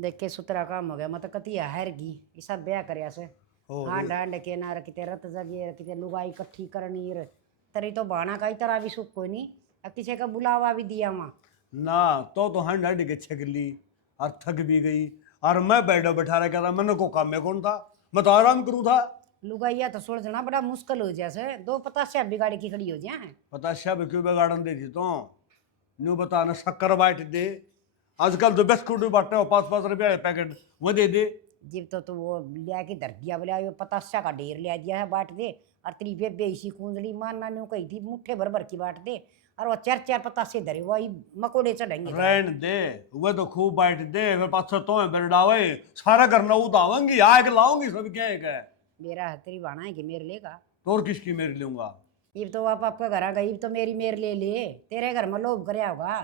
देख के सुतरा काम हो गया मत कती हारगी ये सब ब्याह करया से हाँ डांड के ना रखते रत जगे रखते लुगाई इकट्ठी करनी तरी तो बाना का ही तरह भी सुख कोई नहीं अब किसी का बुलावा भी दिया वहाँ ना तो हंड हंड के छगली और थक भी गई। और मैं बैठा बैठा रहा कह रहा मैंने को काम में कौन था, मैं तो आराम करूँ था। लुगाइया तो सुलझना बड़ा मुश्किल हो जैसे दो पतासा बिगाड़ी की खड़ी हो जाए पता शब क्यों बिगाड़न दे दी तो न्यू बता ना शक्कर बांट दे। आजकल तो बिस्कुट बांटते हो 5-5 रुपया पैकेट वो दे दे। जब तो वो लिया के धर दिया बोले वो पतासा का ढेर लिया दिया है बांट दे और तेरी बेबे इसी कुंजड़ी मानना ने कही थी मुट्ठे भर भर की बांट दे और वो चार चार पतासे धरे वही मकोड़े चढ़ेंगे रहन दे वो तो खूब बांट दे फिर पाछो तो बिरडावे सारा करना उतावंगी आग लाऊंगी सब क्या है। मेरा है तेरी बाना है कि मेरे लेगा तो और किसकी मेरी लूंगा। ये तो आप आपका घर आ गई तो मेरी मेर ले ले तेरे घर में लोभ करया होगा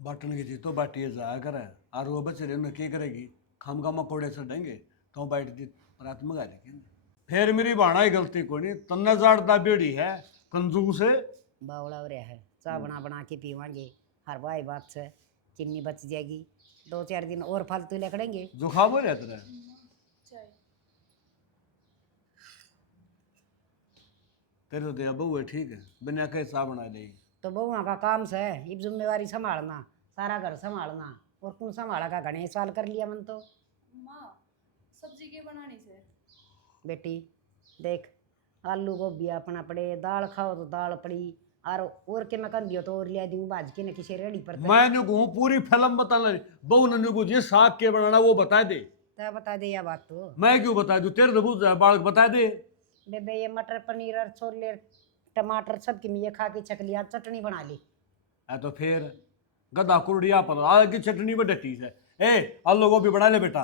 बाटन की चीज तो बाटिए जाया करे और वो बच्चे उन्हें क्या करेगी खाम का मकोड़े चढ़ेंगे तो बैठ दी रात मंगा लेगी। फिर मेरी बाणा ही गलती को नहीं तन्ने जाड़ता बेड़ी है कंजूस है। बावड़ा हो रहा है चाय बना बना के पीवांगे हर भाई बात से चिन्नी बच जाएगी 2-4 दिन और फालतू लकड़ेंगे जुकाम हो रहता है। तेरे तो दया बहू है ठीक है बिना कहे चा बना ले। तो बहुआ का काम से ये जिम्मेवारी संभालना सारा घर संभालना और कौन संभाला का गणेश साल कर लिया मन तो माँ सब्जी के बनानी से बेटी देख आलू गोभी अपना पड़े दाल खाओ तो दाल पड़ी और के मैं कन दियो तो और लिया दूँ बाज के न किसी रेडी पर मैं कहूँ पूरी फिल्म बता ले बहू ने को जी साग के बनाना वो बता दे। तो बता दे यह बात तो मैं क्यों बता दूं तेरे तो बालक बता दे। बेबे ये मटर पनीर और छोले टमाटर सब की ये खा के छक लिया चटनी बना ली तो फिर गदा कुड़िया पर आग की चटनी में डटी से ए आलू गोभी बना ले बेटा।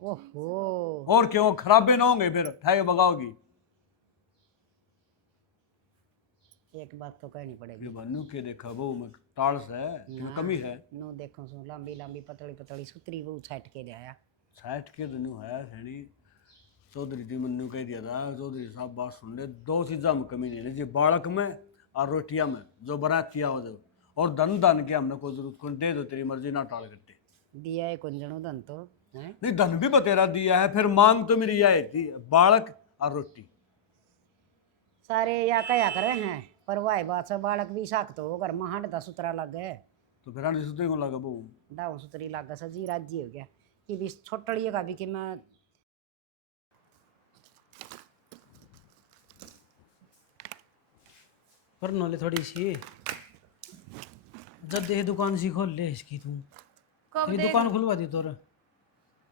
ओहो और क्यों खराबे ना होंगे फिर ठाए बगाओगी। एक बात तो कहनी पड़ेगी ये बनू के देखा वो में टाल से ना, कमी है। नो देखो सो लंबी लंबी पतली पतली सुतरी वो छाट के ले आया 60 के दिन है सड़ी चौधरी जी मन्नू कह दिया था चौधरी साहब बात सुन ले 2 चीज़ों में कमी नहीं लीजिए बालक में और रोटियां में जो बरातिया हो जाओ और धन धन के हमने कोई जरूरत को दे दो तेरी मर्जी ना टाल करते दिया है कुंजणो धन तो है नहीं धन भी बतेरा दिया है फिर मांग तो मेरी यह थी बालक और रोटी सारे या कया करे हैं पर वाह बात से बालक भी साख तो घर में हांड दा सुतरा लग गए तो फिर आने सुते को लगा बहू दाऊ सुतरी लग गया सजी राज्य हो गया कि भी छोटड़ी का भी कि मैं पर नौले थोड़ी सी जब देख दुकान सी खोल ले इसकी तू कब तेरी देख दुकान खुलवा दी तोर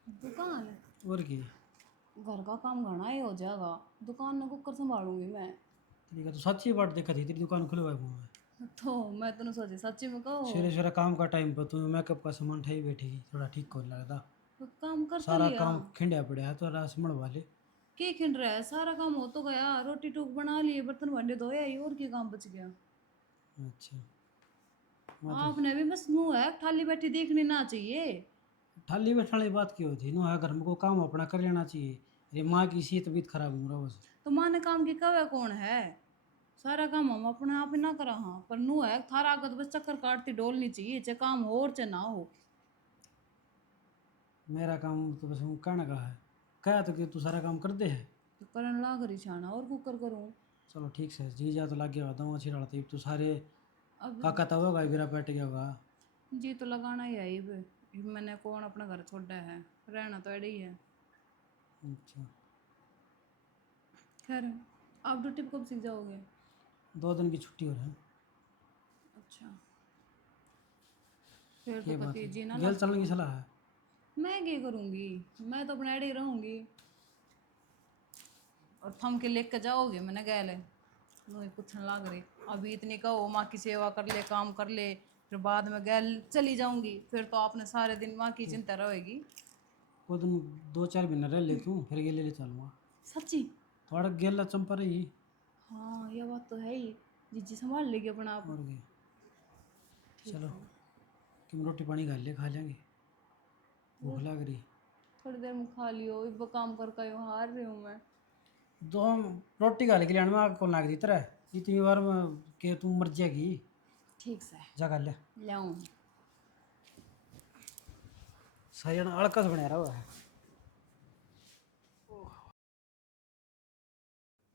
दुकान और की घर का काम घना ही हो जाएगा दुकान में कुकर संभालूंगी मैं ठीक है तो सच्ची बात देखा थी तेरी दुकान खुलवा मैं तो मैं तो सोची सच्ची में कहो सवेरे सवेरे काम का टाइम पर तू मेकअप का सामान ठाई बैठी थोड़ा ठीक को लगता तो काम कर तो सारा लिया काम खिंडा पड़ा है तो रास मड़वा ले के खिंड रहा है सारा काम हो तो गया रोटी टूक बना लिए बर्तन भांडे धोए ही और क्या काम बच गया अच्छा आपने भी बस मुंह है थाली बैठी देखनी ना चाहिए ठाली बैठाने की बात क्यों होती नो है घर में को काम अपना कर लेना चाहिए अरे माँ की सी तबीयत खराब हो रहा बस तो माँ ने काम की कवे कौन है सारा काम हम अपने आप ही ना करा हाँ पर नू है थारा आगत बस चक्कर काटती डोलनी चाहिए चाहे काम हो और चाहे ना हो मेरा काम तो बस वो कहने का है कहा तो कि तू सारा काम कर दे है तो करन लाग रही छाना और कुकर करूँ चलो ठीक से जी जा तो लग गया होता हूँ अच्छी डालती तो सारे अब काका तो होगा गिरा बैठ गया होगा जी तो लगाना ही है ये मैंने कौन अपना घर छोड़ा है रहना तो एडे ही है अच्छा खैर आप ड्यूटी पे कब सीख जाओगे 2 दिन की छुट्टी हो रहा है अच्छा फिर ये तो बात कति जी ना है जेल चलने की सलाह है मैं क्या करूँगी मैं तो अपने एडे ही रहूँगी और थम के लेके जाओगे मैंने गैले मुझे पूछने लग रही अभी इतनी कहो माँ की सेवा कर ले काम कर ले फिर बाद में गैल चली जाऊंगी फिर तो आपने सारे दिन माँ की चिंता रहेगी वो दिन 2-4 महीने रह ले तू फिर गेले ले चलूँगा सच्ची थोड़ा गेला चंपा रही हाँ ये बात तो है ही जीजी संभाल लेगी अपना आप और गए चलो तुम रोटी पानी खा ले खा लेंगे भूख लग रही थोड़ी देर में खा लियो इब काम कर कर हार रही हूँ मैं 2 रोटी खा ले के लिए में आग को लाग दी तरह इतनी बार में के तू मर जाएगी ठीक से जा खा ले लाऊं सारे जन अलकस बना रहा है।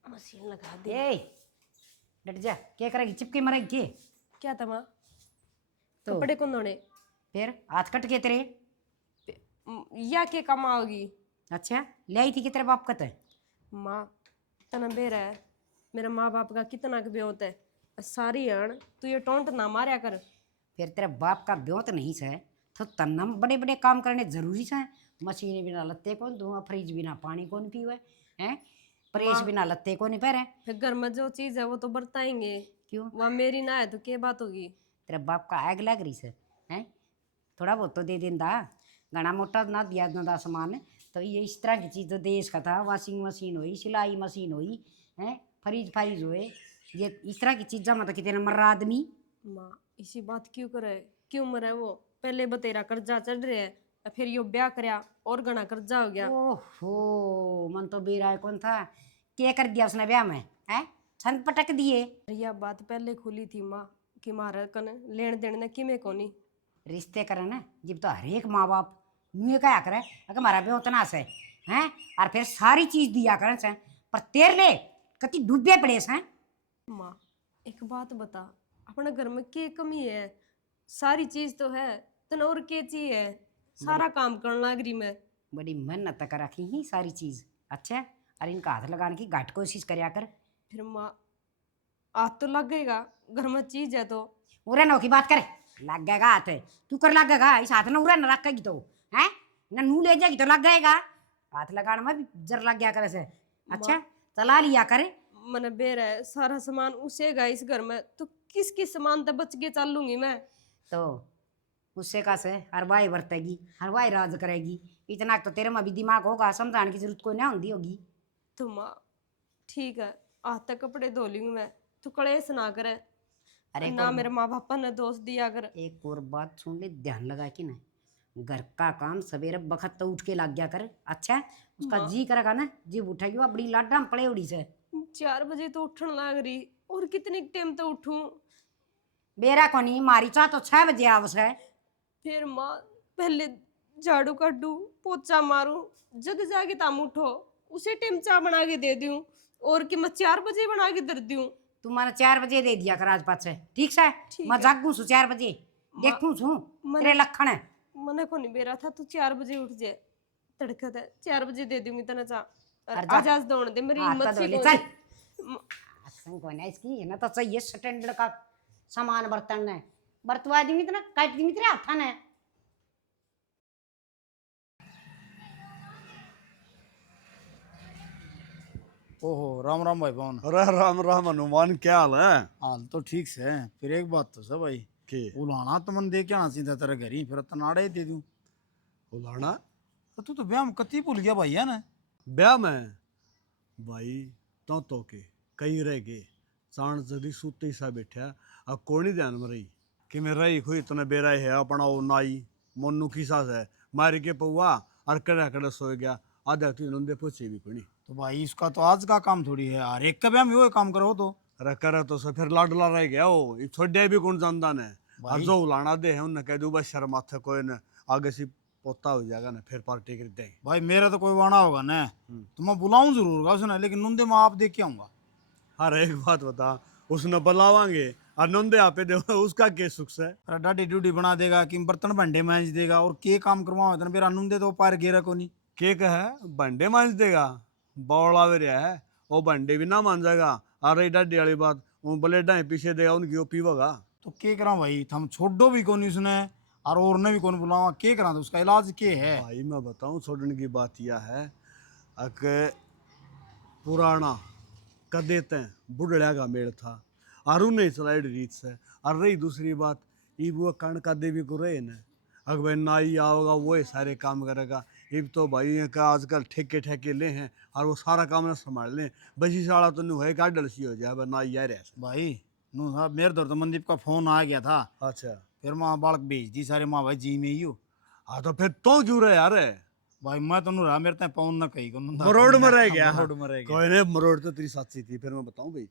मशीन लगा दी। ए डट जा, क्या करेगी? चिपके मरेगी के? क्या था माँ? तो कपड़े कौन धोने? फिर हाथ कट के तेरे? या के काम आओगी? अच्छा, ले आई थी कि तेरे बाप कत है? माँ तना बेरा है, मेरे माँ बाप का कितना के ब्योत है, सारी अण तू ये टोंट ना मारया कर। फिर तेरे बाप का ब्योत नहीं से तो तन्ना बड़े बड़े काम करने जरूरी से? मशीन बिना लत्ते कौन धोआ, फ्रिज बिना पानी कौन पीवे हैं, प्रेस बिना लत्ते कौन पहरे? फिर घर में जो चीज है वो तो बरताएंगे। क्यों? वह मेरी ना है तो क्या बात होगी? तेरे बाप का आग लग रही से हैं? थोड़ा बहुत तो दे देंदा, घना मोटा ना दिया ना सामान। तो ये इस तरह की चीज़ तो देश का था, वॉशिंग मशीन हुई, सिलाई मशीन हुई हैं, फ्रिज फ्रिज हुए, ये इस तरह की चीज़ा मतलब कितने मर रहा आदमी। माँ इसी बात क्यों करे? क्यों मरे वो? पहले बतेरा कर्जा चढ़ रहे है, फिर यो ब्याह करया और घना कर्जा हो गया। ओहो, मन तो बेरा कौन था, क्या कर दिया उसने ब्याह में हैं? छंद पटक दिए। यह बात पहले खुली थी माँ कि मारा कन लेन देन ने किमे कोनी। रिश्ते करे ना जब तो हर एक माँ बाप मुँह क्या करे अगर हमारा भी उतना से हैं, और फिर सारी चीज दिया करें से, पर तेर ले कति डूबे पड़े से। माँ एक बात बता, अपने घर में क्या कमी है? सारी चीज तो है, तन और क्या चाहिए? सारा काम करने लग रही मैं। बड़ी मेहनत कर रखी ही सारी चीज। अच्छा, और इनका हाथ लगाने की घाट कोशिश करया कर। फिर माँ हाथ तो लगेगा, घर में चीज है तो। उरे नो की बात करे, लग गएगा हाथ, तू कर लगेगा इस हाथ में उरे न रखेगी तो हैं, न नू ले जाएगी तो लग गएगा, हाथ लगाने में भी जर लग गया करे से। अच्छा, चला लिया करे। मन बेर है, सारा सामान उसेगा इस घर में तो किस किस सामान तक बच के चल लूंगी मैं। तो उससे का से हर बाई बरतेगी, हर बाई राज करेगी। इतना तो तेरे में भी दिमाग होगा, समझाने की जरूरत कोई ना होती होगी। तो माँ ठीक है, आज तक कपड़े धो लूंगी मैं, तू कलेश ना करे। अरे ना मेरे माँ बापा ने दोष दिया कर। एक और बात सुन ले, ध्यान लगा कि ना, घर का काम सवेरे बखत तो उठ के लग गया कर। अच्छा, उसका जी करेगा ना जीव उठेगी वो बड़ी लाडा में पड़े उड़ी से। 4 बजे तो उठन लग रही, और कितने टाइम तो उठूं? बेरा को नहीं मारी चाह तो 6 बजे आवस है। फिर माँ पहले झाड़ू काटू, पोछा मारू, जग जाके ताम उठो, उसे टाइम चाय बना के दे दूं, और कि मैं 4 बजे बना के दर दूं? तुम्हारा 4 बजे दे दिया कर आज पास से, ठीक से? मैं जागू सु 4 बजे, देखूं सु तेरे लक्षण है। मने को नहीं बेरा था तू 4 बजे उठ जाए, तड़कत है 4 बजे दे दूंगी तना चा। अरे जा। आज आज दौड़ दे, मेरी हाँ, हिम्मत तो सी ले कोनी। चल। असंग कोई ना इसकी है ना, तो चाहिए स्टैंडर्ड का सामान बर्तन है, बर्तवा दी इतना काट दी तेरे हाथा ने। ओहो राम राम भाई पवन। अरे राम राम हनुमान, क्या हाल है? हाल तो ठीक से है। फिर एक बात तो सब भाई, के उलाना तो मन दे के आना सीधा तेरे घर ही, फिर तनाड़े ही दे दूं। उलाना तो तू तो ब्याह में कति भूल गया भाई है ना। ब्याह में भाई तो के कई रह गए, चाण जदी सूते सा बैठा अब कोनी ध्यान में रही कि मैं रही खुई तने बेरा है अपना वो नाई मोनू की सास है मार के पौआ और कड़ा कड़ा सो गया, आधा तीन उन्दे पूछे भी कोनी। तो भाई इसका तो आज का काम थोड़ी है, हर एक का ब्याह में वो काम करो तो। अरे करे तो से फिर लाडला रह गया वो, ये छोड़े भी कौन जानता ने। और भाई जो उलाना दे है उन्हें कह दू बस शर्म आथे कोई न, आगे से पोता हो जाएगा ना, फिर पार्टी कर दे। भाई मेरा तो कोई वाना होगा ना तो मैं बुलाऊं जरूर उसने, लेकिन नुंदे मैं आप देख के आऊंगा। हर एक बात बता, उसने बुलावांगे और नंदे आपे दे, उसका क्या सुख से? अरे डाडी ड्यूटी बना देगा कि बर्तन भांडे मांज देगा, और के काम करवाओ इतना मेरा नुंदे तो पार गेरा को नहीं। के कहे बंडे मांज देगा, बौड़ा वे रहा है वो बंडे भी ना मांजेगा। और रही डड्डी वाली बात, वो ब्लेडा पीछे देगा उनकी वो पीवेगा। तो के करा भाई, थम छोड़ो भी कौन उसने, और ने भी कौन बुलावा, के करा? तो उसका इलाज के है? भाई मैं बताऊं, छोड़ने की बात यह है कि पुराना कदे तय बुढ़ड़ा का मेल था और उन्हें चलाई रीत से। और रही दूसरी बात, ये वो कण का देवी को रहे न, अगर भाई नाई आओगा वो ही सारे काम करेगा। ये तो भाई ये का आजकल ठेके ठेके ले हैं और वो सारा काम ना संभाल लें, बसी साड़ा तो नहीं है, गाडल सी हो जाए नाई आ रहा। भाई नु साहब मेरे दर तो मनदीप का फोन आ गया था, अच्छा, फिर माँ बालक भेज दी सारे माँ भाई जी में ही हो। हाँ तो फिर तो क्यों रहे यार? भाई मैं तो रहा, मेरे तक पाउन ना कही मरोड़ में रह गया। मरोड़ में रह गया। कोई नहीं, मरोड़ तो तेरी साथी थी। फिर मैं बताऊं भाई,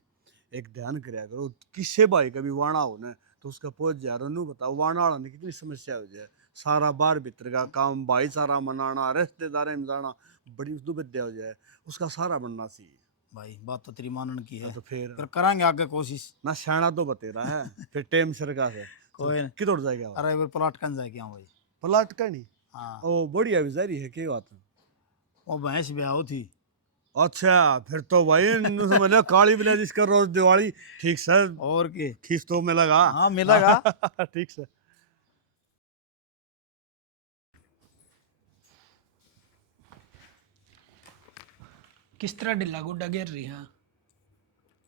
एक ध्यान कराया करो, किससे भाई कभी वाणा हो ना तो उसका पहुंच जा रहा, बताओ वाणा वाला ने कितनी समस्या हो जाए। सारा बाहर भीतर का काम, भाईचारा मनाना, रिश्तेदार में जाना, बड़ी दुविधा हो जाए, उसका सारा बनना चाहिए। भाई बात तो तेरी मानन की है, तो फिर कराएंगे आगे कोशिश। ना सियाना तो बतेरा है फिर टेम सरकार से कोई तो किधर जाएगा वो? अरे प्लाट कन जाए क्या भाई। प्लाट का नहीं। हाँ ओ बढ़िया विजारी है, क्या बात है। वो भैंस ब्याह थी। अच्छा फिर तो भाई समझ लो काली बिना जिसका रोज दिवाली ठीक से और के खींच तो मिलेगा। हाँ मिलेगा। ठीक से। किस तरह ढिल्ला गुड्डा गिर रही है?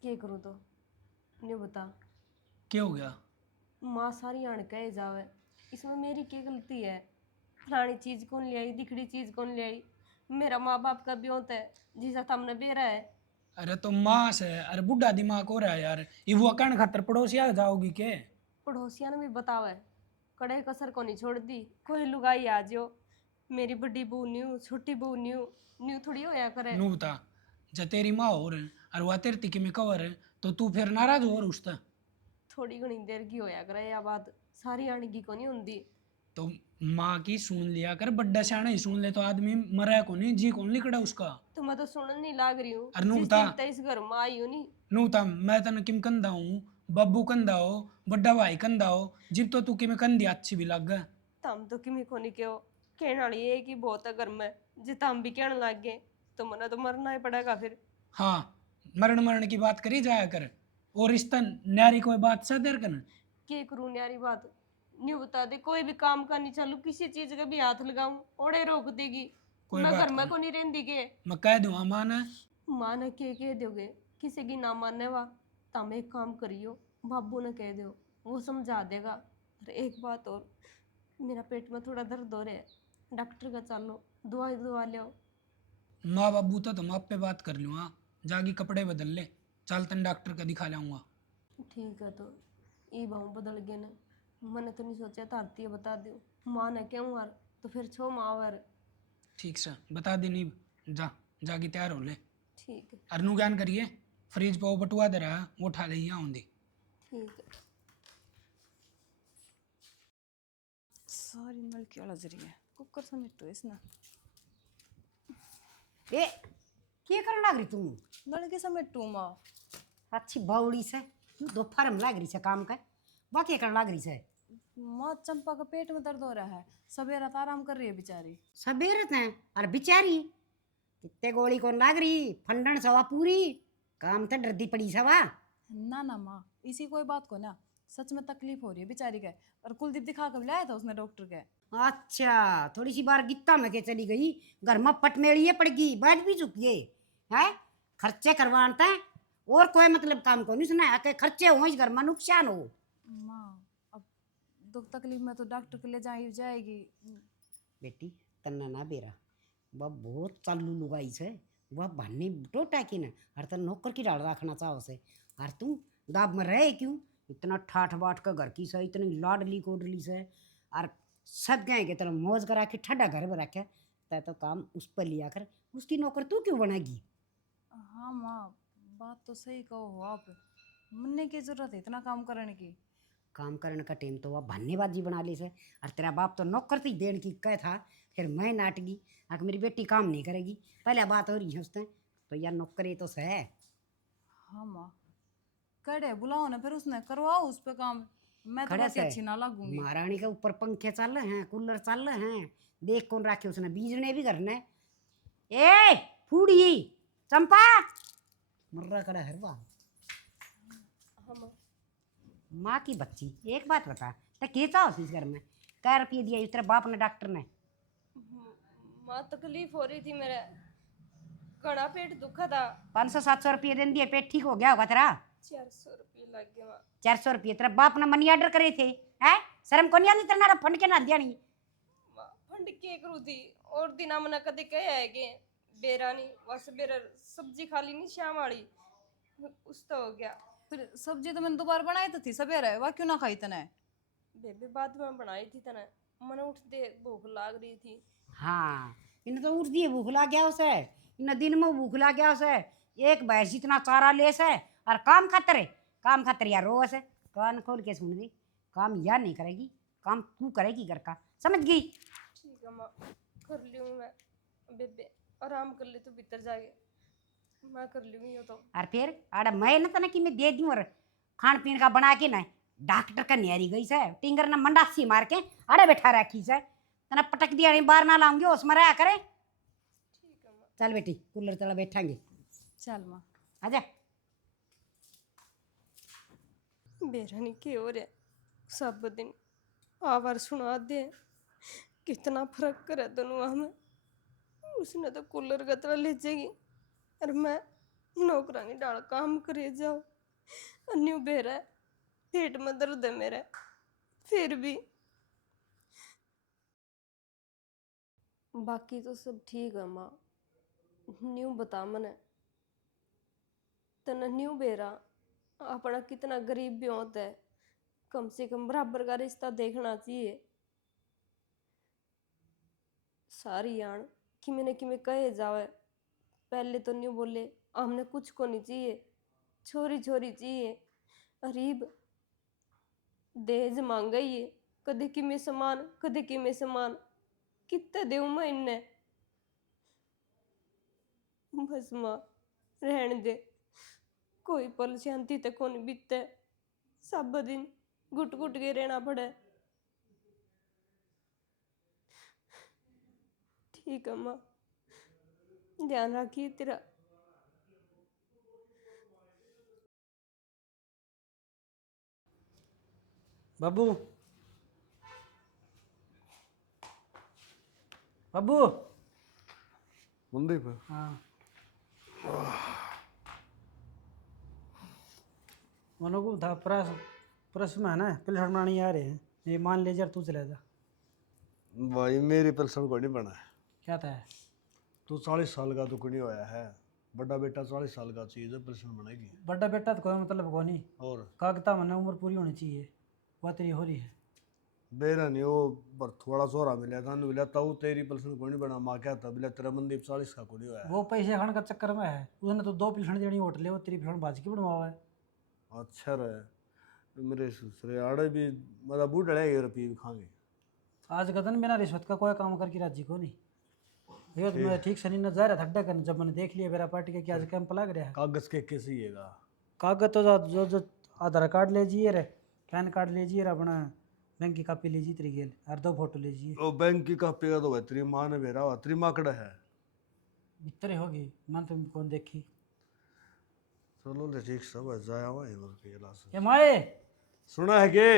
क्या करूँ तो नहीं बता। क्या हो गया? माँ सारी आण कहे जावे, इसमें मेरी क्या गलती है? फलानी चीज कौन ले आई, दिखड़ी चीज कौन ले आई? मेरा माँ बाप का ब्योत है जिसा हमने बेरा है। अरे तो माँ से, अरे बुढ़ा दिमाग हो रहा है यार, ये वो अकान खातर पड़ोसी आ जाओगी के? पड़ोसिया ने भी बतावे, कड़े कसर को नहीं छोड़ दी, कोई लुगाई आ जियो। मेरी बड़ी बहू न्यू, छोटी बहू न्यू, न्यू थोड़ी होया करे। नू बता, जब तेरी माँ हो रहे और वह तेरे तिके में कवर है तो तू फिर नाराज हो उससे? थोड़ी घनी देर की होया करे या बात, सारी आने की को नहीं होंदी। तो माँ की सुन लिया कर, बड्डा सियाना ही सुन ले तो आदमी मरा को नहीं, जी कौन लिखड़ा उसका। तो मैं तो सुनने नहीं लाग रही हूँ, अरे नू जिस बता। दिन तक इस घर में आई हूँ नहीं। नू था मैं तने किम कंदा हूँ, बब्बू कंदा हो, बड्डा भाई कंदा हो, जिब तो तू किमें कंदी अच्छी भी लग गए। तम तो किमी को नहीं कहो, कहने वाली ये कि बहुत है घर में, जितना हम भी कहने लग गए तो मना तो मरना ही पड़ेगा फिर। हाँ, मरण मरण की बात करी जाया कर, और रिश्ता न्यारी कोई बात सदर कर। के करूँ न्यारी बात, न्यू बता दे, कोई भी काम करनी चालू किसी चीज का भी हाथ लगाऊं ओड़े रोक देगी। कोई मैं बात घर में नहीं। को नहीं रहती के। मैं कह दूँ अमान है। माँ ने के कह दोगे, किसी की ना मानने वा, तम एक काम करियो, बाबू ने कह दो, वो समझा देगा। और एक बात और, मेरा पेट में थोड़ा दर्द हो रहा है, डॉक्टर का चालो, दवाई दवा लो। माँ बाबू तो तुम आप पे बात कर लूँ, हाँ जागी कपड़े बदल ले, चल तन डॉक्टर का दिखा लाऊंगा। ठीक है तो ये बहु बदल गए ना, मैंने तो नहीं सोचा धरती बता दो, माँ ने क्यों वार तो फिर छो माँ वार। ठीक से बता दे नीब, जा जागी तैयार हो ले। ठीक है। अरनू ज्ञान करिए, फ्रिज पे वो बटुआ दे रहा है वो उठा ले यहाँ आऊंगी। ठीक है। सारी नलकी अलज रही है, कुकर समेटो इसने। ए क्या करने लग रही तुम? नलकी समेटू माँ। अच्छी बावड़ी से दोपहर में लग रही से काम का, बाकी करने लग रही से। माँ चंपा का पेट में दर्द हो रहा है, सवेरा तो आराम कर रही है बेचारी। सबेरत है और बिचारी कितने गोली को लग रही, फंडन सवा पूरी काम तो डरदी पड़ी सवा। ना ना माँ, इसी कोई बात को ना, सच में तकलीफ हो रही है बेचारी के। और कुलदीप दिखा कर लाया था उसने डॉक्टर के। अच्छा थोड़ी सी बार गित्ता में के चली गई, घर में पटमेड़िए पड़ गई, बैठ भी चुकी है खर्चे करवाता है और कोई मतलब काम को नहीं सुना है, खर्चे हो इस घर में नुकसान हो। माँ अब दुख तकलीफ में तो डॉक्टर के ले जाएगी। बेटी तन्ना ना बेरा, वह बहुत चालू लुगाई से, वह भन्ने टोटा की ना, हर तन नौकर की डाल रखना चाहो से। और तू दाब में रहे क्यों, इतना ठाठ बाट का घर की से, इतनी लाडली कोडली से, और सब गए के तरह मौज करा के ठंडा घर में रखे, तय तो काम उस पर लिया कर, उसकी नौकर तू क्यों बनाएगी? हाँ माँ बात तो सही कहो हो आप, मनने की जरूरत है इतना काम करने की। काम करने का टाइम तो वह भन्नेबाजी बना ली से, और तेरा बाप तो नौकर थी देन की कह था, फिर मैं नाटगी आखिर मेरी बेटी काम नहीं करेगी, पहले बात हो रही है उसने तो यार नौकरी तो सह। हाँ माँ कड़े बुलाओ ना, फिर उसने करवाओ उस पे काम, मैं तो खड़े बाकी से अच्छी ना लगूंगी। महारानी के ऊपर पंखे चल रहे हैं, कूलर चल रहे हैं, देख कौन रखे उसने, बीजने भी करने। ए फूड़ी चंपा मर्रा कड़ा हरवा। माँ की बच्ची एक बात बता, तो क्या चाहो इस घर में? क्या रुपये दिया तेरे बाप ने डॉक्टर ने? माँ तकलीफ हो रही थी मेरे, घना पेट दुखा था। 500-700 रुपये दे दिए, पेट ठीक हो गया होगा तेरा? 400 रुपये लग गए माँ। 400 रुपये तेरा बाप ने मनी ऑर्डर करे थे? है शर्म को नहीं आती तेरे नारा फंड के ना दिया नहीं? माँ फंड के करू थी और दिना मना कदे कहे है के बेरानी बस बेरा सब्जी खा ली नहीं शाम वाली, उस तो हो गया। फिर सब्जी तो मैंने दोबारा बनाई तो थी सवेरे, वह क्यों ना खाई तने? बेबे बाद में बनाई थी तना, मन उठते भूख लाग रही थी। हाँ इन्हें तो उठ दिए भूख लग गया उसे, इन्हें दिन में भूख लग गया उसे, एक भैंस जितना चारा ले से और काम खातर यार रो से, कान खोल के सुन दी, काम यार नहीं करेगी, काम तू करेगी घर का, समझ गई? ठीक है माँ, कर लूँ मैं। बेबे आराम कर ले तू भीतर जाके, मैं कर लूँगी ये तो। और फिर आड़ा मैं ना तना कि मैं दे दूं और खान पीन का बना के ना डॉक्टर का न्यारी गई से टिंगर ना मंडासी मार के आड़े बैठा रखी से तना पटक दिया बाहर ना लाऊंगी उसमें रहा करे। ठीक है माँ। चल बेटी कूलर तला बैठांगे, चल माँ। आजा। बेरानी के हो रहा सब दिन आवार सुना दे, कितना फर्क करे दोनों हमें। उसने तो कूलर गतरा ले जाएगी और मैं नौकरानी डाल काम करे जाओ। अन्यू बेरा है, पेट में दर्द है मेरे, फिर भी बाकी तो सब ठीक है माँ। न्यू बता मने तना न्यू बेरा अपना कितना गरीब भी होता है, कम से कम बराबर का रिश्ता देखना चाहिए। सारी यान कि मैंने कि मैं कहे जावे, पहले तो न्यू बोले हमने कुछ को नहीं चाहिए, छोरी छोरी चाहिए। अरीब दहेज मांगा ही है, कदे कि मैं समान कदे कि मैं समान, कितने देऊं मैं इन्ने। बस माँ रहने दे, कोई पल शांति तक को नहीं बीतते, सब दिन घुट घुट के रहना पड़े। ठीक है माँ, ध्यान रखिए तेरा। बाबू, बाबू। मनदीप हाँ, मनो को था प्रश्न में है ना, पिलहड़ बनानी आ रहे हैं, ये मान ले जर तू चले जा। भाई मेरी पलसन को नहीं बना है। क्या था? तू 40 साल का तो कुछ नहीं होया है, बड़ा बेटा 40 साल का चीज है, पलसन बनाएगी। बड़ा बेटा तो कोई मतलब को नहीं, और कागता मैंने उम्र पूरी होनी चाहिए, वह तेरी हो रही है। बेरा नहीं वो पर थोड़ा सोरा मिला था मिला ताऊ तेरी पलसन को नहीं बना। माँ क्या था बिला तेरा मनदीप 40 का को नहीं होया। वो पैसे खाने का चक्कर में है, उसने तो 2 पिलहड़ देनी होटल वो तेरी पिलहड़ बाज की बनवावा है। अच्छा रहे मेरे ससुरे आड़े भी मतलब बूढ़े रुपये खाएंगे। आज कदन बिना रिश्वत का कोई काम करके राजी को नहीं। ये तो मैं ठीक से नहीं जा रहा था अड्डा करने, जब मैंने देख लिया मेरा पार्टी के क्या कैंप लग रहा है। कागज के कैसे येगा? कागज तो जो आधार कार्ड लीजिए रे, पैन कार्ड लीजिए रे, अपना बैंक की कॉपी लीजिए तेरी गेल और 2 फोटो लीजिए। ओ बैंक की कॉपी का तो तेरी माँ ने भेजा हुआ, तेरी माकड़ा है। इतने होगी मन तुम कौन देखी। चलो ले ठीक सब है जाया हुआ है और के लास ये माए सुना है के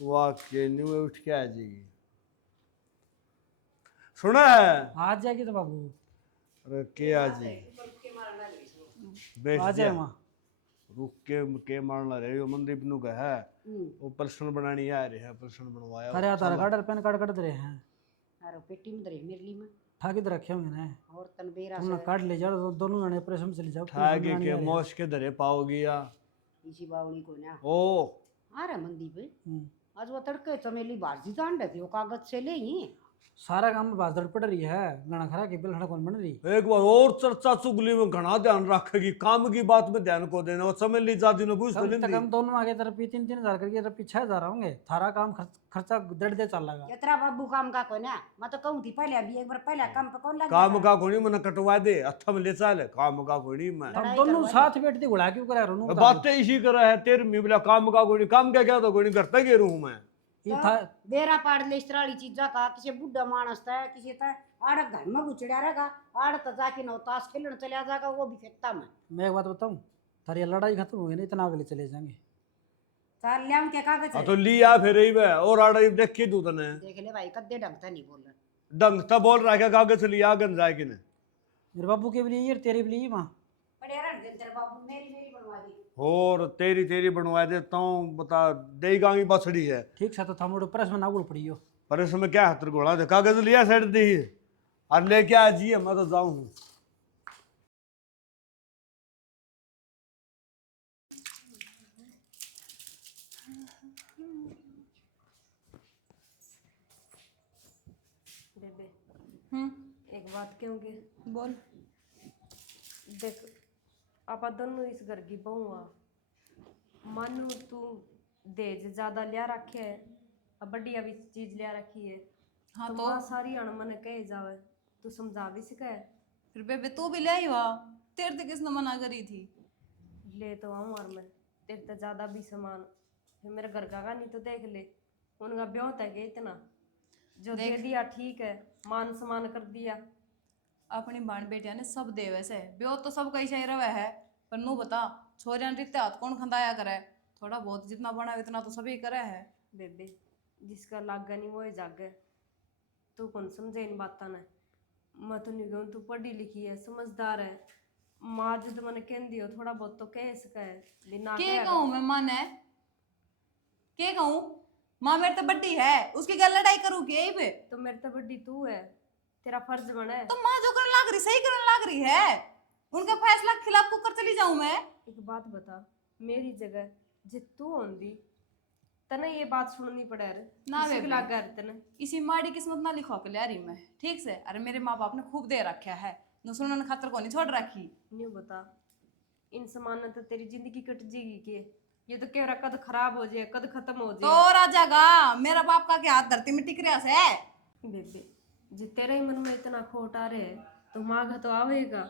वाह के न्यू उठ के आ जाएगी। सुना है? आ जाएगी तो बाबू अरे के आ जाएगी बेच आ जाए दिया। वहाँ। रुक के मारना रहे यो मनदीप नु का है, वो पर्सनल बनानी आ रही है, पर्सनल बनवाया। अरे आधार कार्ड और पैन कार्ड कट रहे हैं, अरे पेटी में दरे मेरे लिए में ठाकी तो रखे होंगे ना। और तनबेरा तुमने कार्ड ले जाओ तो दोनों जने ऑपरेशन चले जाओ। ठागे के मोश के धरे पाओगी या इसी बावली को ना। ओ अरे मनदीप आज वो तड़के चमेली भाजी तो अंडे थे वो कागज से ले ही सारा काम में बाजड़ पड़ रही है, लड़ा खरा की बिलहड़ कौन बन रही। एक बार और चर्चा चुगली में घना ध्यान रखेगी, काम की बात में ध्यान को देना। वो चमेली जाति ने पूछ तो कम से लेंदी। कम दोनों आगे तरफ 3-3 हजार करके तरफ 6,000 होंगे, थारा काम खर्चा दड़ दे चल लगा। इतना बाबू काम का को ना मैं तो कहूँ थी पहले अभी एक बार पहले काम पे कौन लग काम का कोनी मन कटवा दे अच्छा में ले चल, काम का कोनी मैं हम दोनों साथ बैठ के घुड़ा क्यों करा रोनू बता बातें इसी करा है तेरे में बोला काम का कोनी। काम क्या तो कोनी घर पे गेरू हूं मैं। ये था। बेरा पाड़ ले इस तरह वाली चीजा का किसी बुढ़ा मानस था किसी था आड़ घर में गुचड़ा रहेगा आड़ तो जाके नौ ताश खेलने चला जाएगा वो भी फेंकता मैं एक बात बताऊं, थारी लड़ाई खत्म हो गई ना, इतना आगे चले जाएंगे। चार लिया के कागज तो लिया फिर ही वे और आड़ा देखी तू तने देख ले भाई कद्दे ढंग से नहीं बोल रहा डंग तब बोल रहा है कागज लिया गन जाए कि ने मेरे बाबू के भी लिए और तेरे भी लिए माँ। बड़े हैरान थे तेरे बाबू मेरी मेरी बनवा दी और तेरी बनवा देता हूँ बता देगा की बछड़ी है। ठीक सा तो था मोड़ प्रेस में ना उड़ पड़ी हो। पर इसमें क्या हाथ घोड़ा दे कागज लिया साइड दी और लेके आ जाइए मैं तो जाऊँ। बेबे हम्म, एक बात क्योंकि बोल। देख आप दोनों इस घर की बहू आ, मानो तू दहेज ज्यादा लिया रखे है, अब बढ़िया भी चीज लिया रखी है। हाँ तो तो माँ सारी अणमन कहे जावे, तू समझा भी सके। फिर बेबे तू भी ले आई वा, तेरे तो किसने मना करी थी? ले तो आऊँ और मैं तेरे तो ज्यादा भी सामान, फिर मेरे घर का नहीं तो देख ले, उनका ब्याह तक है इतना जो दे दिया ठीक है, मान सम्मान कर दिया। अपनी बाण बेटिया ने सब दे वैसे ब्यो तो सब कहीं चाहिए रहा है, पर नू बता छोरिया ने रिश्ते हाथ कौन खंदाया करे? थोड़ा बहुत जितना बना इतना तो सभी करे है। बेबे जिसका लागा नहीं वो ही जागे, तू कौन समझे इन बातों ने? मैं तो नहीं कहूँ तू पढ़ी लिखी है, समझदार है, माँ जिद मैंने कह दियो थोड़ा बहुत तो कह सका है बिना के कहूँ मैं माँ ने? के कहूँ? माँ मेरे तो बड्डी है, उसकी गल लड़ाई करूँ के यही पे? तो मेरे तो बड्डी तू है, तेरा फर्ज बना है। तो माँ जो करने लग रही सही करने लग रही है, उनके फैसला के खिलाफ को कर चली जाऊं मैं? एक बात बता, मेरी जगह जे तू होंदी तने ये बात सुननी पड़े रे ना किसी के बेबे। लागा रे तने। इसी माड़ी किस्मत ना लिखवा के ले रही मैं, ठीक से? अरे मेरे माँ बाप ने खूब दे रखा है, न सुनने खातर को नहीं छोड़ रखी। न्यू बता, इन समान तो तेरी जिंदगी कट जाएगी के? ये तो कह रहा कद खराब हो जाए, कद खत्म हो तो जाए। राजागा मेरा बाप का क्या हाथ धरती में टिक रहा से? बेबे जे तेरे ही मन में इतना खोट आ रहे है तो मांगा तो आवेगा,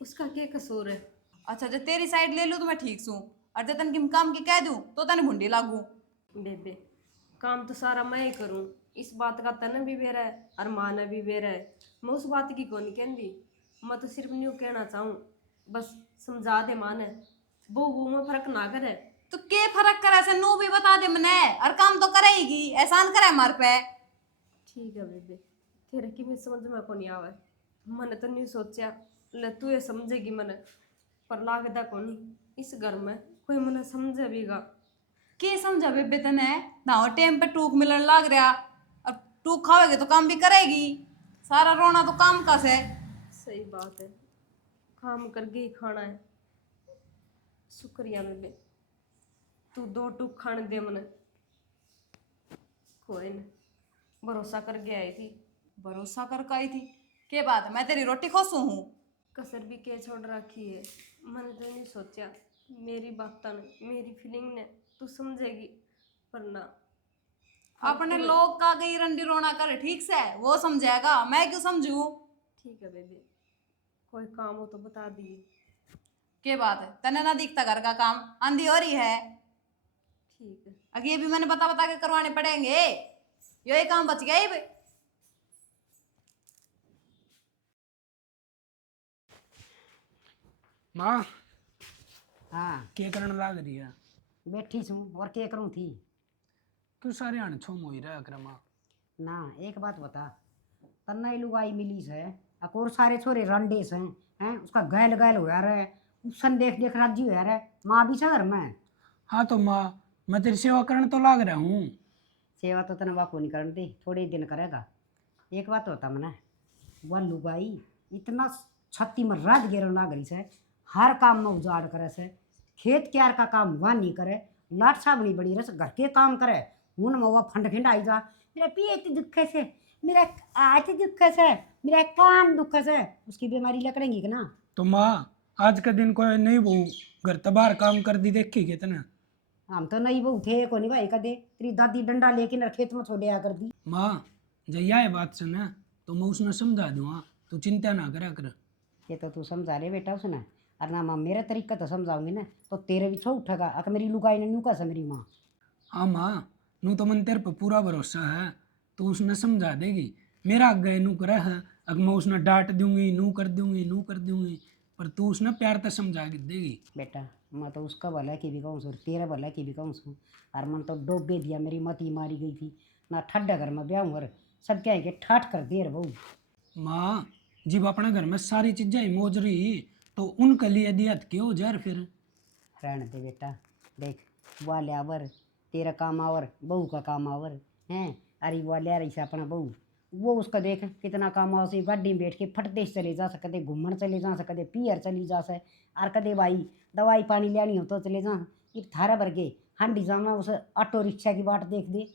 उसका क्या कसूर है? अच्छा जो तेरी साइड ले लूं तो मैं ठीक सूं, और जो तन की काम की कह दूं तो तने भुंडी लागू। बेबे काम तो सारा मैं ही करूं, इस बात का तने भी बेरा है और माँ ने भी बेरा है, मैं उस बात की कौन कहती। मैं तो सिर्फ न्यू कहना चाहूँ, बस समझा दे माँ ने, वो में फर्क ना करे। तो के फर्क करे से नू भी बता दे मने, और काम तो करेगी, एहसान करे हमारे पे। ठीक है बेबे, तेरे की भी समझ में को नहीं आवे, मैंने तो नहीं सोचा ले तू ये समझेगी मैंने, पर लागदा को नहीं इस घर में कोई मैंने समझे भी गा। के समझा बेबे तने? ना टाइम पे टूक मिलने लग रहा, और टूक खाओगे तो काम भी करेगी, सारा रोना तो काम का से। सही बात है, काम करके ही खाना है। शुक्रिया बेबे, तू 2 टूक खाने दे मने। कोई नहीं, भरोसा करके आई थी। भरोसा कर आई थी के बात है, मैं तेरी रोटी खोसू हूँ? कसर भी के छोड़ रखी है, मैंने तो नहीं सोचा मेरी बातों ने मेरी फीलिंग ने तू समझेगी, पर ना। अपने लोग का गई रंडी रोना करे ठीक से, वो समझेगा, मैं क्यों समझू? ठीक है बेबी, कोई काम हो तो बता दिए। के बात है, तने ना दिखता घर का काम, आंधी हो रही है। ठीक है। अगे ये भी मैंने बता बता के करवाने पड़ेंगे, यही काम बच गया ही बे। माँ हाँ क्या करने लाग रही है? बैठी छूँ और क्या करूँ थी क्यों सारे आने छो मोई रहा कर माँ? ना। एक बात बता, तन्ना ही लुगाई मिली से और सारे छोरे रंडे से हैं, उसका गैल गैल हो रहा है, उसन देख देख राजी हो रहा है, माँ भी से घर में। हाँ तो माँ मैं तेरी सेवा करने तो लाग रहा हूँ। सेवा तो तने बापू नहीं करने दी, थोड़े ही दिन करेगा। एक बात होता मना, वह लुगाई इतना छत्ती में राज गिरन लाग रही से, हर काम में उजाड़ करे से, खेत क्यार का काम वह नहीं करे, लाट साबड़ी बड़ी रस घर के काम करे, हुन में वह फंड फिंड आई जा, मेरा पेट दुखे से, मेरा आज दुखे से, मेरा कान दुखे से, उसकी बीमारी लकड़ेंगी कि ना? तो माँ आज का दिन कोई नहीं बहू घर तबार काम कर दी देखी कितना? हम तो नहीं वो थे को नहीं भाई कदे, तेरी दादी डंडा लेके खेत में छोड़ आया कर दी। माँ जया है बात सुना तो मैं उसने समझा दूँ, तू चिंता ना करा कर। ये तो तू समझा रहे बेटा उसने, और ना माँ मेरा तरीका तो समझाऊंगी ना तो तेरे भी छो उठेगा। अक मेरी लुगाई ने न्यू का मेरी माँ। हाँ माँ नू तो मन तेरे पर पूरा भरोसा है, तो उसने समझा देगी। मेरा अगे नू करे है, अगर मैं उसने डांट दूंगी नू कर दूंगी, पर तू उसने प्यार तक समझा के देगी। बेटा मैं तो उसका भला की भी कहूँ तेरा भला की भी कहूँ, और मन तो डोबे दिया, मेरी मती मारी गई थी ना, ठड्डा घर में ब्याह और सब क्या है कि ठाठ कर दे बहू। माँ जब अपने घर में सारी चीजें ही मौज रही तो उनके लिए दियत क्यों जर फिर? रहने दे बेटा, देख वाले आवर तेरा काम आवर, बहू का काम आवर हैं। अरे वाले आ रही से अपना बहू, वो उसका देख कितना काम आवा से, गाड़ी में बैठ के फटते से चले जा सकते, घूमन चले जा सकते, पियर चली जा से, और कदे भाई दवाई पानी लेनी हो तो चले जा, एक थारा भर के हांडी जामा उस ऑटो रिक्शा की बाट देख दे।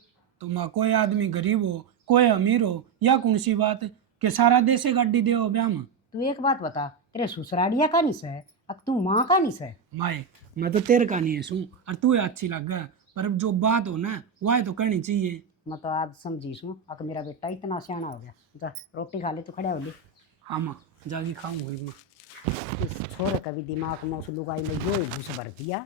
तो माँ कोई आदमी गरीब हो कोई अमीर हो या कौन सी बात कि सारा देश गाड़ी दे ब्याह में। तू एक बात बता, तेरे ससुरालिया का नहीं से, अब तू माँ का नहीं से? माए मैं तो तेरे का नहीं है सू और तू अच्छी लग गया, पर अब जो बात हो ना वह तो करनी चाहिए। मैं तो आज समझी सू अक मेरा बेटा इतना सियाना हो गया। जा रोटी खा ले तो खड़ा हो ले। हाँ माँ जागी खाऊंगी माँ। इस छोरे का भी दिमाग में उस लुगाई में जो ही घुस भर दिया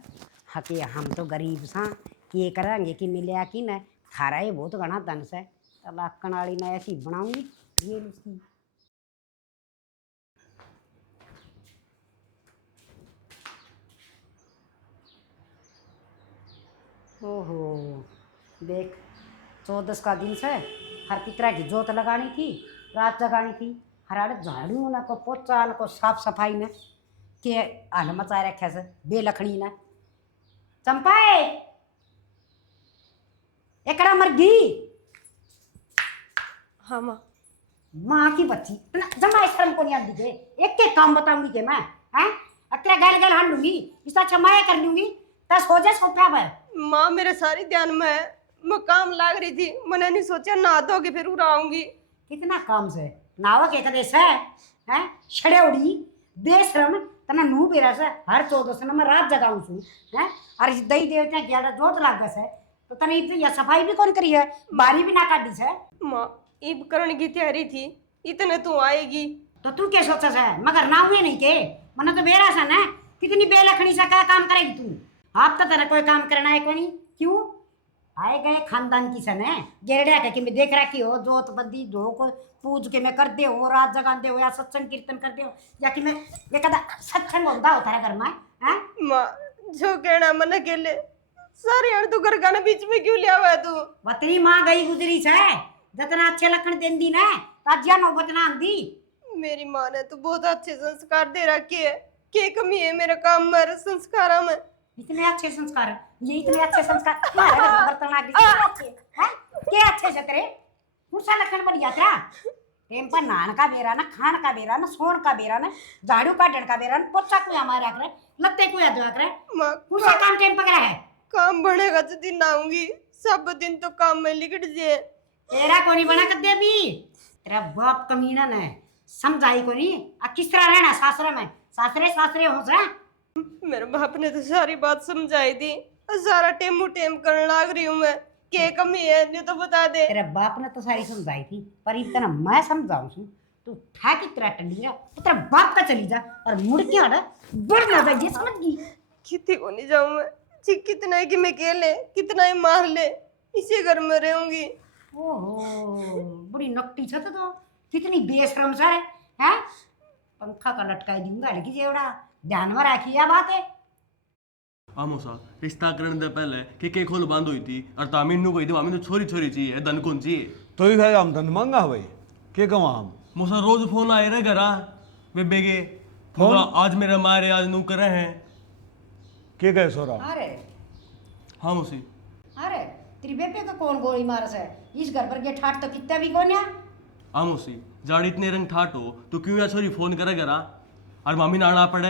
हके हम तो गरीब सा के करेंगे कि मिले कि न थारा ही बहुत घना धन से लाकन वाली ने ऐसी बनाऊंगी ये उसकी। ओहो देख 14 का दिन से हर पितरा की जोत लगानी थी, रात जगानी थी, हर आड़े झाड़ू न को पोचा न को साफ सफाई न के हाल मचा रखे से बेलखनी न। चंपाए एकड़ा मर गई। हाँ माँ। माँ की बच्ची इतना जमा शर्म को नहीं आती के एक एक काम बताऊंगी के मैं हैं अकेला गैल गैल हां लूंगी इसका छमाया कर लूंगी तस हो जाए सोफा पर। माँ मेरे सारी ध्यान में है, मैं काम लाग रही थी, मैंने नहीं सोचा नहा धोके फिर उड़ा आऊंगी। कितना काम से नावा के कदे से हैं छड़े उड़ी बेशरम तना नू बेरा से हर 14 से मैं रात जगाऊं छू हैं और इस दही देवता ग्यारह जोत लागस है तो तने ये सफाई भी कौन करी है बारी भी ना काटी से। माँ ईब करने की तैयारी थी, इतने तू आएगी। तो तू क्या सोचा है मगर ना हुए नहीं के मना तो बेरा सा ना कितनी बेलखनी सा क्या काम करेगी तू। आप तो तेरा कोई काम करना है कोई नहीं क्यों आए गए खानदान की सन है गेड़िया के कि मैं देख रखी हो जोत बंदी धो को पूज के मैं कर दे हो रात जगाते हो या सत्संग कीर्तन कर दे हो या कि मैं ये कदा सत्संग होता हो तारा घर में हैं। माँ जो कहना मन अकेले सारे यार तू घर का बीच में क्यों लिया हुआ है तू। वतनी माँ गई गुजरी से जितना अच्छे लखन देंदी ना ताजिया नौबत ना आंदी। मेरी माँ ने तो बहुत अच्छे संस्कार दे रखे है, क्या कमी है मेरे काम में संस्कारा में। इतने अच्छे संस्कार ये इतने अच्छे संस्कार तुम्हारे घर में बर्तन आ गए हैं क्या अच्छे से तेरे कुर्सा लखन बन गया तेरा टेम पर नान का बेरा ना खान का बेरा ना सोन का बेरा ना झाड़ू काटन का बेरा ना पोछा को हमारे रख रहे लगते को याद रख रहे माँ कुर्सा काम टेम पकड़ा है काम बढ़ेगा तो दिन आऊंगी, सब दिन तो काम में लिकट जाए। तेरा को नहीं बना कर दे भी तेरा बाप कमीना ने समझाई को नहीं आ किस तरह रहना सासरे में सासरे सासरे हो से। मेरे बाप ने तो सारी बात समझाई थी, सारा टेमू टेम करने लाग रही हूँ मैं, क्या कमी है नहीं तो बता दे। तेरे बाप ने तो सारी समझाई थी पर इतना मैं समझाऊं छू तू था कि तेरा टंडिया तो तेरा बाप का चली जा और मुड़ के आड़ा बढ़ ना जाइए समझ गई। कितनी को नहीं जाऊँ मैं जी, कितना है कि मैं खेले कितना ही मार ले इसी घर में रहूंगी। ओहो बड़ी नकटी छत तो कितनी बेशरम सा है पंखा का लटकाई दूंगा लेकिन जेवड़ा ध्यान में रखिए बात है। आमोसा रिश्ता करने से पहले के खोल बांध हुई थी और तामीन नु कोई थी हमें तो छोरी छोरी चाहिए धन कौन चाहिए तो ही हम धन मांगा भाई के कमा हम मोसा रोज फोन आए रे घरा बेबे के मोसा आज मेरे मारे आज नू करे हैं के गए सोरा। अरे हाँ मोसी अरे तेरी बेबे का कौन गोली मारस है इस घर पर के ठाट तो कितना भी कौन है। हाँ मोसी जाड़ी इतने रंग ठाट हो तो क्यों या छोरी फोन करे घरा और मामी नाना पड़े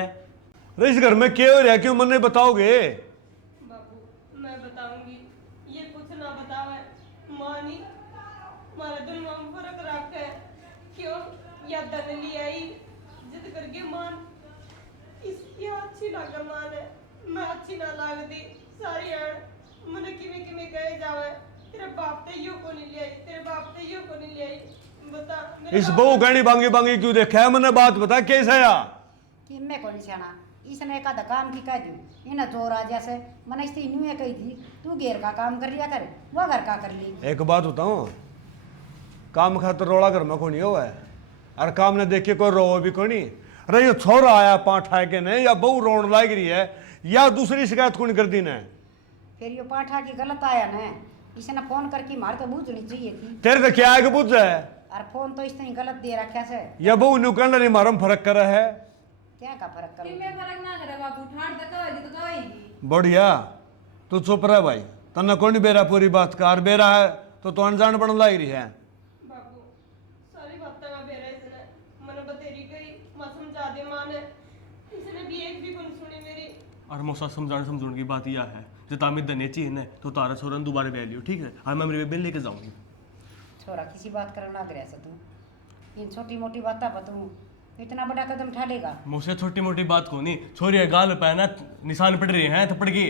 अरे इस घर में क्या हो रहा है क्यों मन नहीं बताओगे। बाबू मैं बताऊंगी, ये कुछ ना बतावे माँ नहीं मारे दुनिया में फर्क रखा है क्यों या धन ले आई जिद करके मान इसकी अच्छी लगा मान है मैं अच्छी ना लागती सारी यार मैंने किमें किमें कहे जावे तेरे बाप ते यो को नहीं ले आई तेरे बाप ते यो को नहीं ले आई बता मेरे इस बहू गहनी बांगी बांगी क्यों देखा है मैंने बात बता कैसे या कि मैं कौन सियाना इसने का काम की कह दूं इन चोर आ जैसे मैंने इससे इन्हें कही थी तू घेर का काम कर लिया कर वो घर का कर ली। एक बात बताऊं काम खातर रोड़ा घर में कोनी हुआ है और काम ने देखे कोई रो भी कोनी। अरे ये छोरा आया पाठा के ने या बहू रोन लाग रही है या दूसरी शिकायत कौन कर दी ने फिर यो पाठा की गलत आया न इसने फोन करके मार तो बूझनी चाहिए थी तेरे तो क्या है कि बुझ है और फोन तो इसने गलत दे रखा से या बहू नुकंड नहीं मारम फर्क कर है क्या का फर्क कर मैं फर्क ना करे बाबू ठाट तक कहेगी तो कहेगी बढ़िया तू चुप रह भाई तन्ने कौन बेरा पूरी बात कार बेरा है तो अनजान बन लाग रही है। बाबू सारी बातें का बेरा इसने मैंने बतेरी गई मैं समझा दे मां ने इसने भी एक भी कौन सुनी मेरी और मोसा समझाने की बात यह है जो तामीद दनेची है ना तो तारा छोरन दोबारा बह लियो ठीक है हाँ मैं मेरी बेबे लेके जाऊंगी। छोरा किसी बात करना लग रहा तू इन छोटी मोटी बातें पर तू इतना बड़ा कदम उठा लेगा। मुझसे छोटी मोटी बात को नहीं छोरी गाल पे ना निशान पड़ रही है थप्पड़ की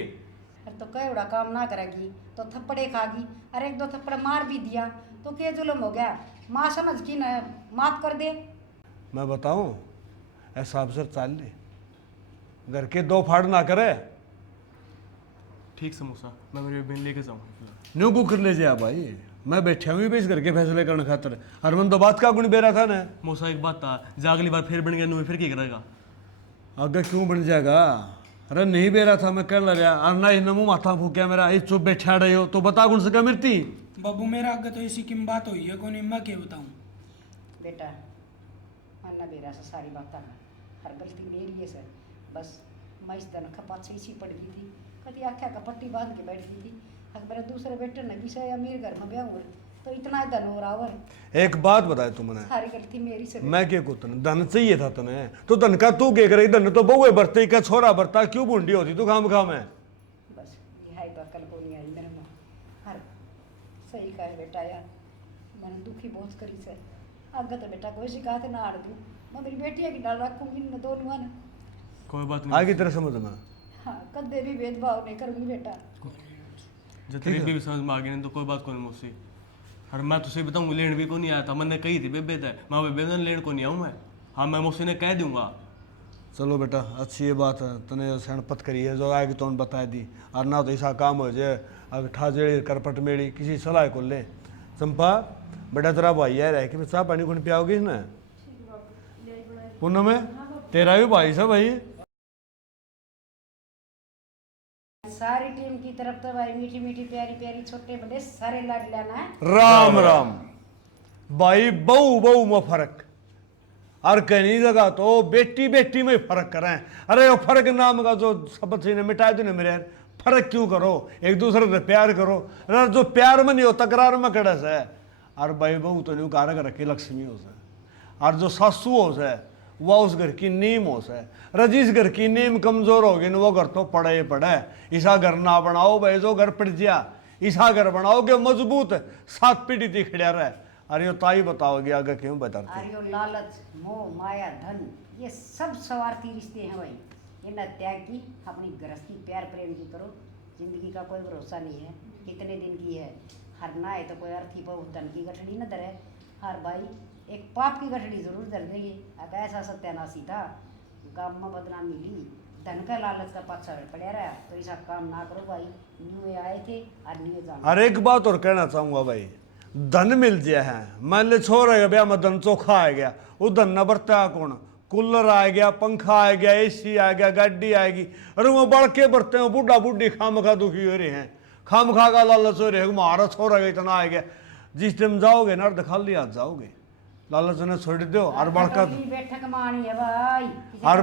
तो कई काम ना करेगी तो थप्पड़े खागी। अरे एक दो थप्पड़ मार भी दिया तो क्या जुल्म हो गया, माँ समझ की न माफ कर दे। मैं बताऊं, ऐसा अफसर चाल ले, घर के दो फाड़ ना करे। ठीक समोसा, मैं मेरी बहन लेके जाऊँगा। न्यू कुकर ले जा भाई, मैं बैठा हुई भी इस घर के फैसले करने खातर। हरमन तो बात का गुण बेरा था ना। मौसा एक बात था, जा अगली बार फिर बन गया नु फिर क्या करेगा? आगे क्यों बन जाएगा? अरे नहीं बेरा था, मैं कह लगा और ना ही नमू माथा फूकिया मेरा, इस चुप बैठा रहे हो तो बता गुण से क्या मिलती। बाबू मेरा आगे तो इसी की बात हुई है, कौन मैं क्या बताऊं। बेटा अन्ना बेरा से सारी बात करना, हर गलती मेरी है सर। बस मैं इस दिन खपात से इसी पड़ गई थी, कभी आख्या का पट्टी बांध के बैठ गई थी। अगर मेरे दूसरे बेटे ने भी से अमीर घर में ब्याह हुआ तो इतना ही धन हो रहा और एक बात बताए तुमने, सारी गलती मेरी से। मैं क्या कहता धन चाहिए था तुम्हें, तो धन का तू क्या करे? धन तो बहुए बरते का छोरा बरता, क्यों बूंदी होती तू खाम खाम है। बस ये है तो अकल को नहीं आई मेरे में। हर सही कहा है बेटा यार, मैंने दुखी बहुत करी से। आगे तो बेटा कोई शिकायत ना आड़ दूँ, मैं मेरी बेटिया की डाल रखूँगी न दोनों ने। कोई बात नहीं, आगे तरह समझ में। हाँ कदे भी भेदभाव नहीं करूँगी बेटा। जब तेरी भी समझ में आ गई नहीं तो कोई बात को नहीं मुझसे। और मैं तुझसे बताऊँ लेन भी को नहीं आया था, मैंने कही थी बेबे है मैं बेबे ने लेन को नहीं आऊँ मैं। हाँ मैं मुझसे ने कह दूंगा। चलो बेटा अच्छी ये बात है, तने सणपत करी है जो आएगी तो बता दी। और ना तो ऐसा काम हो जाए अगर ठाजेड़ी करपट मेड़ी किसी सलाह को ले। चंपा बेटा तेरा भाई है कि चाह पानी कौन पियाओगी ना? पूनम में तेरा भी भाई सा भाई। सारी टीम की तरफ तो भाई मीठी मीठी प्यारी प्यारी छोटे बड़े सारे लाड लाना है। राम राम भाई, बहु बहु में फर्क और कहीं जगह तो बेटी बेटी में फर्क करें। अरे वो फर्क नाम का जो शब्द से मिटा दो ना मेरे यार, फर्क क्यों करो? एक दूसरे से प्यार करो। अरे जो प्यार में नहीं हो तकरार में कड़स है। और भाई बहू तो नहीं कारक रखी लक्ष्मी हो से, और जो सासू हो से वह उस घर की नीम हो से। अरे जिस घर की नीम कमजोर होगी ना वो घर तो पड़े पड़े। ऐसा घर ना बनाओ भाई जो घर पड़ जा, ऐसा घर बनाओगे मजबूत 7 पीढ़ी थी खड़ा रहे। अरे यो ताई बताओगे आगे क्यों बताते? और यो लालच मोह माया धन ये सब स्वार्थी रिश्ते हैं भाई। ये न त्याग की अपनी गृहस्थी प्यार प्रेम की करो। जिंदगी का कोई भरोसा नहीं है, कितने दिन की है। हर ना है तो कोई अर्थी बहुत धन की गठड़ी न धरे। हर भाई एक पाप की गठड़ी जरूर धर देगी। अब ऐसा सत्यानाशी था, गाँव में बदनामी ली, धन का लालच का पाछा पड़ा रहा। तो ऐसा काम ना करो भाई। न्यू आए थे और न्यू जाना। और एक बात और कहना चाहूंगा भाई, धन मिल जाए है मान ले छोड़ गया ब्याह में धन चोखा आ गया, वो धन न बरता कौन? कूलर आ गया, पंखा आ गया, एसी आ गया, गाड़ी आएगी। अरे वो बढ़ के बरते हो बूढ़ा बूढ़ी खाम खा दुखी हो रहे हैं, खाम खा का लालच हो रहे हैं। हमारा छोरा गया इतना आ गया, जिस टाइम जाओगे ना दिखा लिया जाओगे, लालच ने छोड़ दो। और बढ़कर बैठक मानी है भाई, और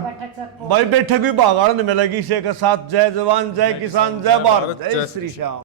भाई बैठक भी भागाड़ में मिलेगी। इसे के साथ जय जवान जय किसान जय भारत जय श्री श्याम।